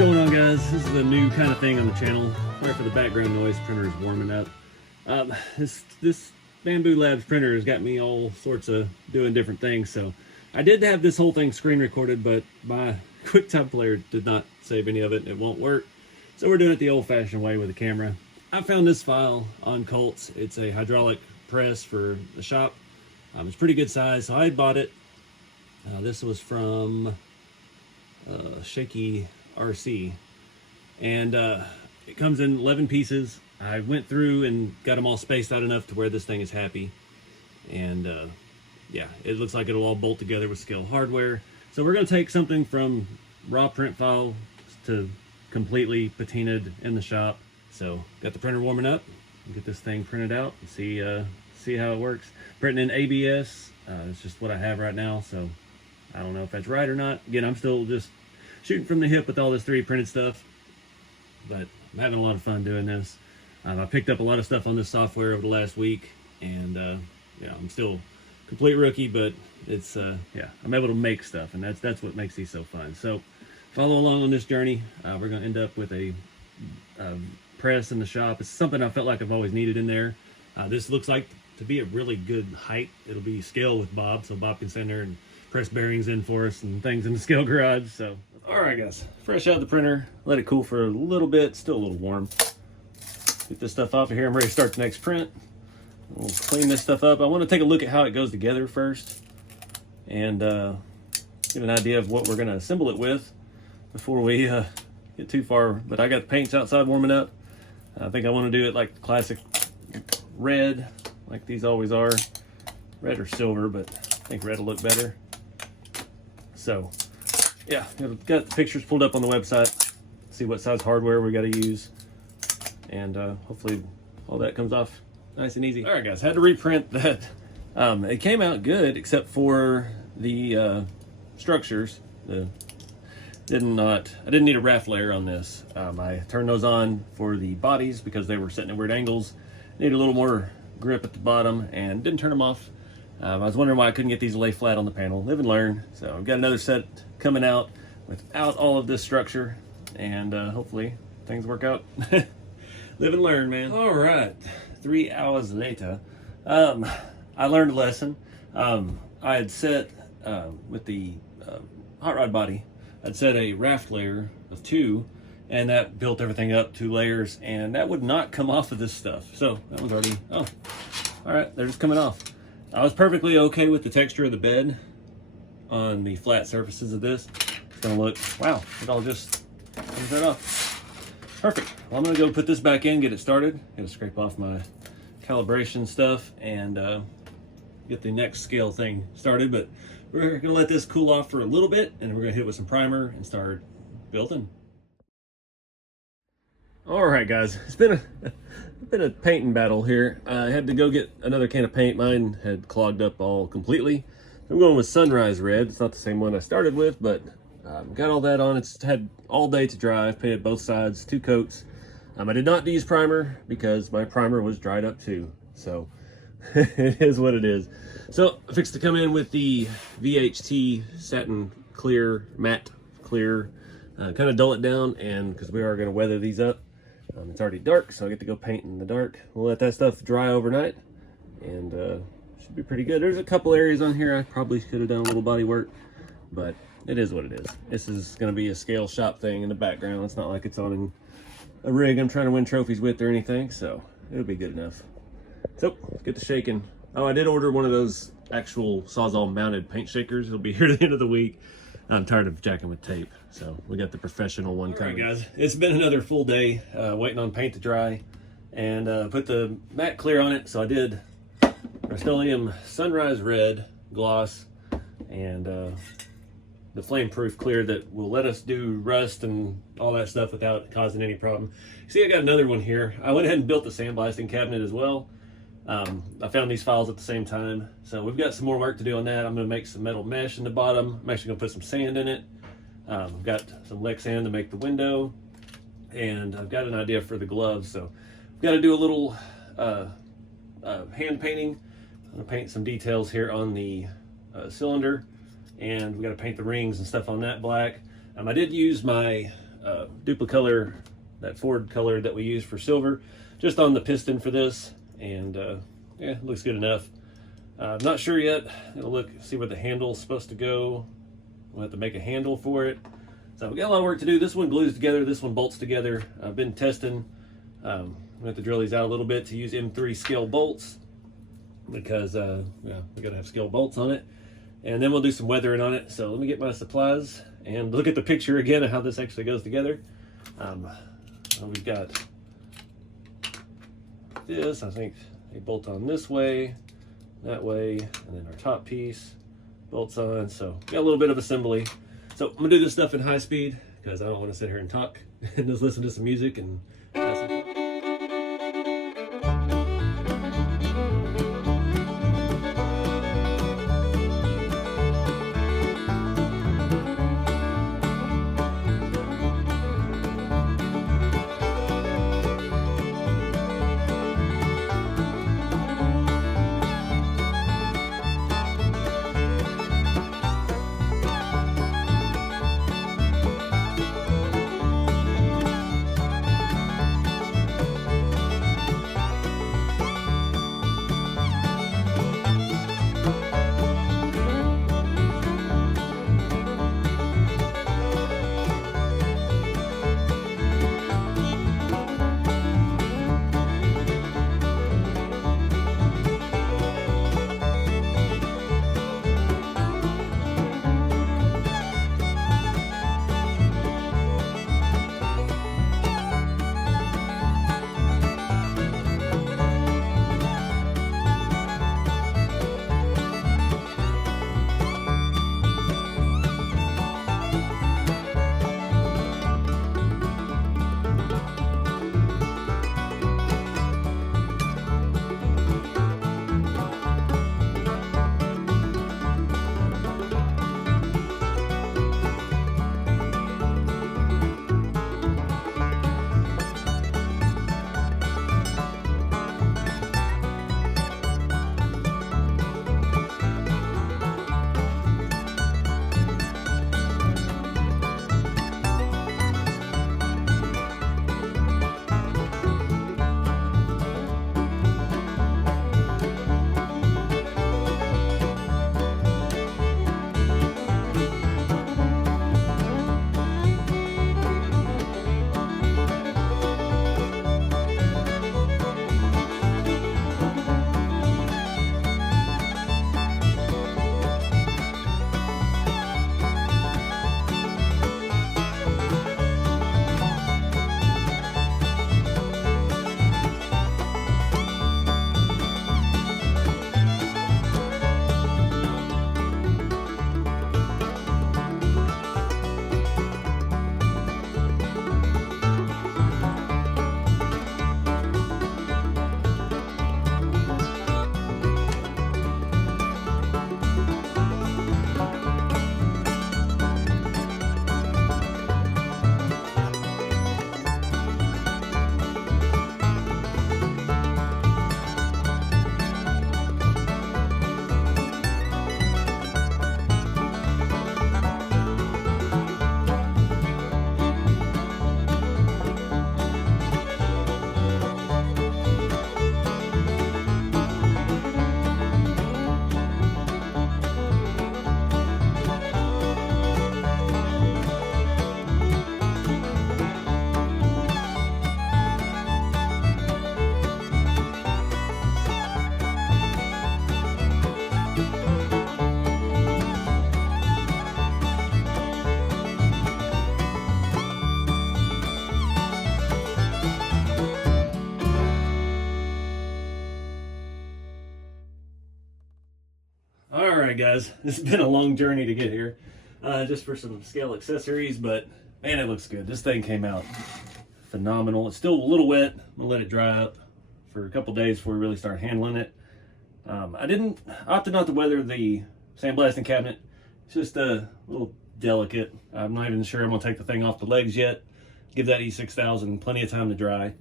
going on, guys? This is a new kind of thing on the channel. Sorry for the background noise. Printer is warming up. This BambuLabs printer has got me all sorts of doing different things. So I did have this whole thing screen recorded, but my QuickTime player did not save any of it. It won't work. So we're doing it the old-fashioned way with a camera. I found this file on Colts. It's a hydraulic press for the shop. It's pretty good size, so I bought it. This was from Shaky RC, and it comes in 11 pieces. I went through and got them all spaced out enough to where this thing is happy, and yeah, it looks like it'll all bolt together with scale hardware. So we're going to take something from raw print file to completely patinaed in the shop. So got the printer warming up, get this thing printed out and see how it works. Printing in ABS, it's just what I have right now, so I don't know if that's right or not. Again, I'm still just shooting from the hip with all this 3D printed stuff, but I'm having a lot of fun doing this. I picked up a lot of stuff on this software over the last week, and yeah, I'm still complete rookie, but it's yeah, I'm able to make stuff, and that's what makes these so fun. So follow along on this journey. We're going to end up with a press in the shop. It's something I felt like I've always needed in there. This looks like to be a really good height. It'll be scale with Bob, so Bob can stand there and press bearings in for us and things in the scale garage. So all right, guys, fresh out the printer, let it cool for a little bit, still a little warm. Get this stuff off of here. I'm ready to start the next print. We'll clean this stuff up. I want to take a look at how it goes together first, and get an idea of what we're going to assemble it with before we get too far. But I got the paints outside warming up. I think I want to do it like the classic red, like these always are. Red or silver, but I think red will look better. So yeah, I've got the pictures pulled up on the website. See what size hardware we got to use, and hopefully all that comes off nice and easy. All right, guys, had to reprint that. It came out good except for the structures. I didn't need a raft layer on this. I turned those on for the bodies because they were sitting at weird angles. Need a little more grip at the bottom, and didn't turn them off. I was wondering why I couldn't get these to lay flat on the panel. Live and learn. So I've got another set coming out without all of this structure, and hopefully things work out. Live and learn, man. All right, 3 hours later, I learned a lesson. I had set with the hot rod body, I'd set a raft layer of 2, and that built everything up 2 layers, and that would not come off of this stuff. So that was already, oh, all right, they're just coming off. I was perfectly okay with the texture of the bed on the flat surfaces of this. It's gonna look, wow, it all just comes right off. Perfect. Well, I'm gonna go put this back in, get it started. Gotta scrape off my calibration stuff and get the next scale thing started, but we're gonna let this cool off for a little bit, and we're gonna hit it with some primer and start building. All right, guys, it's been a painting battle here. I had to go get another can of paint. Mine had clogged up all completely. I'm going with Sunrise Red. It's not the same one I started with, but got all that on. It's had all day to dry. I've painted both sides, 2 coats. I did not use primer because my primer was dried up too. So it is what it is. So I fixed to come in with the VHT satin clear, matte clear, kind of dull it down, and because we are going to weather these up. It's already dark, so I get to go paint in the dark. We'll let that stuff dry overnight, and should be pretty good. There's a couple areas on here I probably could have done a little body work, but it is what it is. This is going to be a scale shop thing in the background. It's not like it's on a rig I'm trying to win trophies with or anything, so it'll be good enough. So let's get to shaking. Oh, I did order one of those actual Sawzall mounted paint shakers. It'll be here at the end of the week. I'm tired of jacking with tape, so we got the professional one coming. All right, guys, it's been another full day waiting on paint to dry, and put the matte clear on it. So I did Rust-Oleum Sunrise Red gloss and the flame-proof clear that will let us do rust and all that stuff without causing any problem. See, I got another one here. I went ahead and built the sandblasting cabinet as well. I found these files at the same time, so we've got some more work to do on that. I'm going to make some metal mesh in the bottom. I'm actually going to put some sand in it. I've got some Lexan to make the window, and I've got an idea for the gloves. So I've got to do a little hand painting. I'm going to paint some details here on the cylinder, and we got to paint the rings and stuff on that black. I did use my duplicolor, that Ford color that we use for silver, just on the piston for this, and yeah, it looks good enough. I'm not sure yet. I'll see where the handle's supposed to go. We'll have to make a handle for it. So we got a lot of work to do. This one glues together, this one bolts together. I've been testing. I'm gonna have to drill these out a little bit to use M3 scale bolts, because yeah, we gotta have scale bolts on it. And then we'll do some weathering on it. So let me get my supplies and look at the picture again of how this actually goes together. We've got this. I think they bolt on this way, that way, and then our top piece bolts on. So got a little bit of assembly. So I'm gonna do this stuff in high speed because I don't want to sit here and talk and just listen to some music and Alright guys, it's been a long journey to get here, just for some scale accessories, but man, it looks good. This thing came out phenomenal. It's still a little wet. I'm gonna let it dry up for a couple days before we really start handling it. I opted not to weather the sandblasting cabinet. It's just a little delicate. I'm not even sure I'm gonna take the thing off the legs yet. Give that E6000 plenty of time to dry.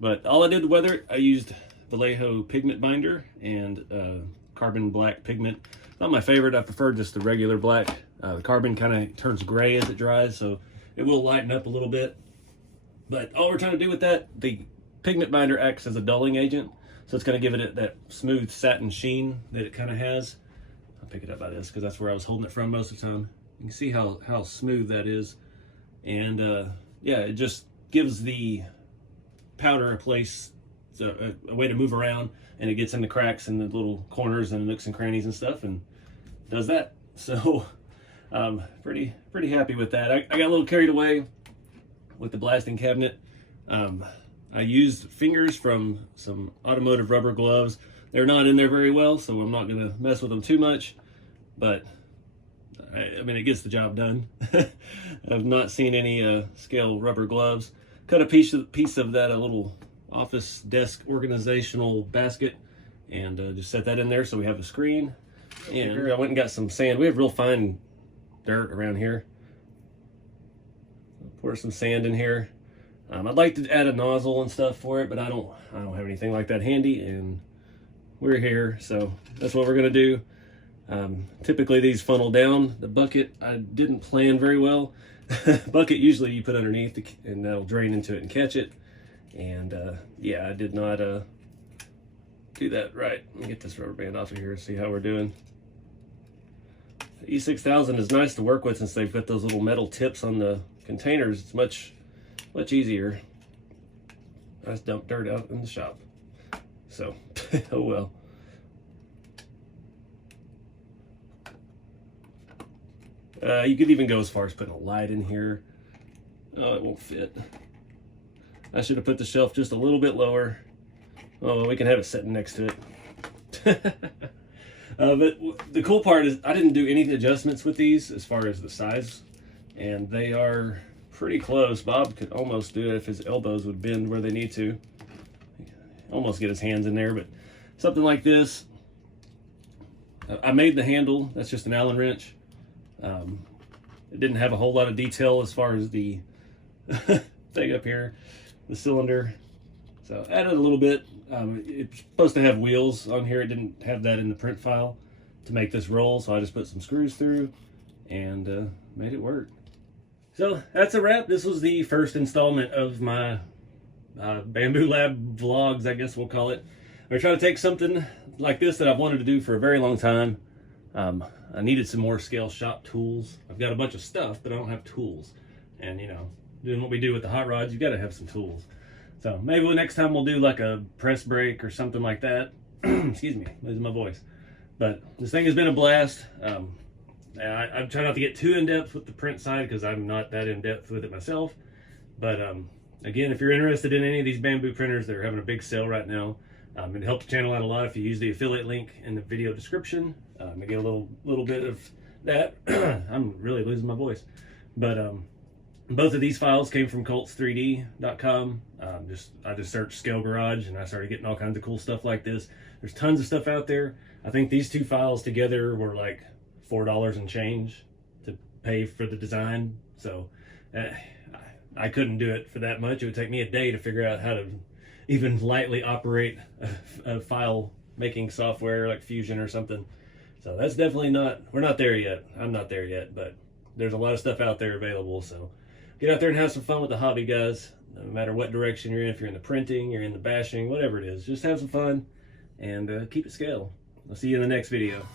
But all I did to weather it, I used Vallejo pigment binder and carbon black pigment. Not my favorite. I prefer just the regular black. The carbon kind of turns gray as it dries, so it will lighten up a little bit. But all we're trying to do with that, the pigment binder acts as a dulling agent, so it's going to give it that smooth satin sheen that it kind of has. I'll pick it up by this because that's where I was holding it from most of the time. You can see how smooth that is. And yeah, it just gives the powder a place, a way to move around, and it gets in the cracks and the little corners and nooks and crannies and stuff, and does that. So pretty happy with that. I got a little carried away with the blasting cabinet. I used fingers from some automotive rubber gloves. They're not in there very well, so I'm not gonna mess with them too much, but I mean, it gets the job done. I've not seen any scale rubber gloves. Cut a piece of that, a little office desk organizational basket, and just set that in there so we have a screen. And I went and got some sand. We have real fine dirt around here. Pour some sand in here. I'd like to add a nozzle and stuff for it, but I don't have anything like that handy, and we're here, so that's what we're gonna do. Typically these funnel down the bucket. I didn't plan very well. Bucket usually you put underneath and that'll drain into it and catch it. And yeah, I did not do that right. Let me get this rubber band off of here and see how we're doing. The E6000 is nice to work with since they've got those little metal tips on the containers. It's much easier. I just dumped dirt out in the shop, so oh well. You could even go as far as putting a light in here. Oh, it won't fit. I should have put the shelf just a little bit lower. Oh, well, we can have it sitting next to it. But the cool part is I didn't do any adjustments with these as far as the size, and they are pretty close. Bob could almost do it if his elbows would bend where they need to. Almost get his hands in there, but something like this. I made the handle. That's just an Allen wrench. It didn't have a whole lot of detail as far as the thing up here, the cylinder. So added a little bit. It's supposed to have wheels on here. It didn't have that in the print file to make this roll, so I just put some screws through and made it work. So that's a wrap. This was the first installment of my BambuLab vlogs, I guess we'll call it. I'm trying to take something like this that I've wanted to do for a very long time. I needed some more scale shop tools. I've got a bunch of stuff, but I don't have tools. And you know, doing what we do with the hot rods, you got to have some tools. So maybe the next time we'll do like a press brake or something like that. Excuse me, losing my voice. But this thing has been a blast. I try not to get too in-depth with the print side because I'm not that in-depth with it myself. But again, if you're interested in any of these Bambu printers, they're having a big sale right now. It helps the channel out a lot if you use the affiliate link in the video description. I get a little bit of that. I'm really losing my voice. But both of these files came from colts3d.com. I just searched Scale Garage and I started getting all kinds of cool stuff like this. There's tons of stuff out there. I think these two files together were like $4 and change to pay for the design. So I couldn't do it for that much. It would take me a day to figure out how to even lightly operate a file making software like Fusion or something. So that's definitely not, we're not there yet. I'm not there yet, but there's a lot of stuff out there available. So get out there and have some fun with the hobby, guys. No matter what direction you're in, if you're in the printing, you're in the bashing, whatever it is, just have some fun and keep it scale. I'll see you in the next video.